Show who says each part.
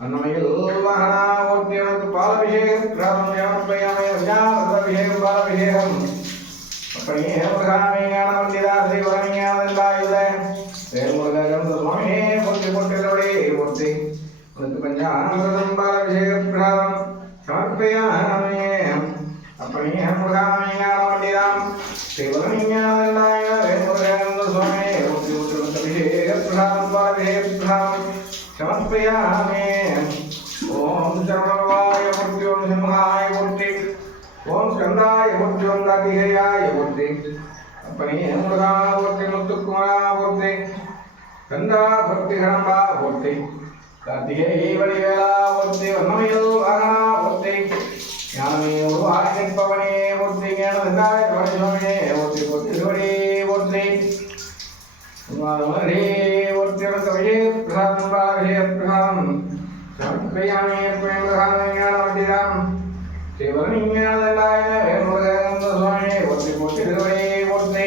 Speaker 1: അന്നമയോർമ്മയാണ് പാലഭിഷേകം പാലഭിഷേകം പാലഭിഷേകം പഞ്ചാമൃതം പാലഭിഷേകം സമർപ്പയാമേ അപ്പണിയ മൃഗാമയാ ശ്രീവലമി ஓம் ஸ்கந்தாய மூர்த்தி ஓம் கார்த்திகேயாய மூர்த்தி அப்பனே முருகா மூர்த்தி முத்துக்குமாரா மூர்த்தி கந்தா மூர்த்தி கடம்பா மூர்த்தி கார்த்திகேய வடிவேலா மூர்த்தி வண்ணமயில் வாகனா மூர்த்தி ஞானமே உருவாய் நிற்பவனே மூர்த்தி ஞானதாய பரசுவனே மூர்த்தி மூர்த்தி சிவனே மூர்த்தி உன்மாதவனே மூர்த்தி सर्वात्मबाहयप्रभावम् समर्पयामि प्रेमधामयानवतिराम् श्रीवरमिन्यादण्डाय नवे मुरगन्धस्वामिने वत्रिमूर्तिर्वये मूर्ते